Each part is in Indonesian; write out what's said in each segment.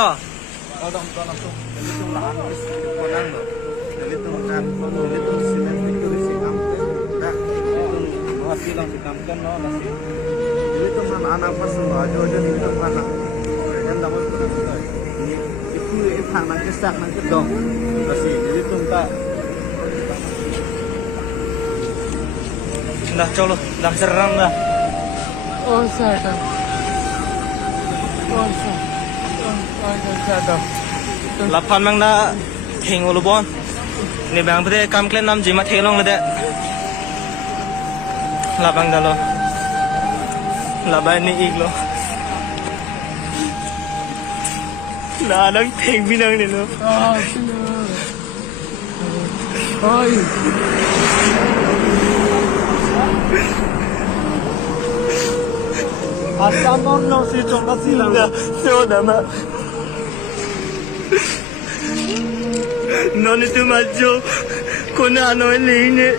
no. Dong to na to. Dito lahat is ko lang no. Dito kan dito simen dito si kampen. Nah, mga silang si kampen no nasi. Dito man anak pas ajo dito mana. Dan dapat ko na itu ithang nang kesak nang kedong. Nasi dito ta. Dah cholo, dah serang dah. Oh, sada. Oh, sada. Oh, sada. Lapan mang na thing ulu bon. Ni bang pede kam klen nam jima thelong le de. Labang dalo. Labai ni iglo. Na nang thing binang ni lo. Ah, sila. Ay. Asamon no si chong ka silang da. So da ma. Non tu maggio con ano e linee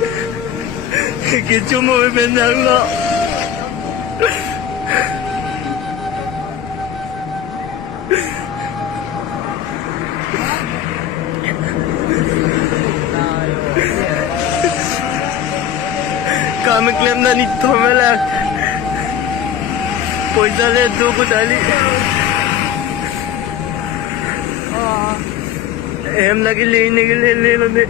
che ci muove per andarlo. Kami klaim na nito malak. Poisa le dugo dali. Em lagi leine le le le.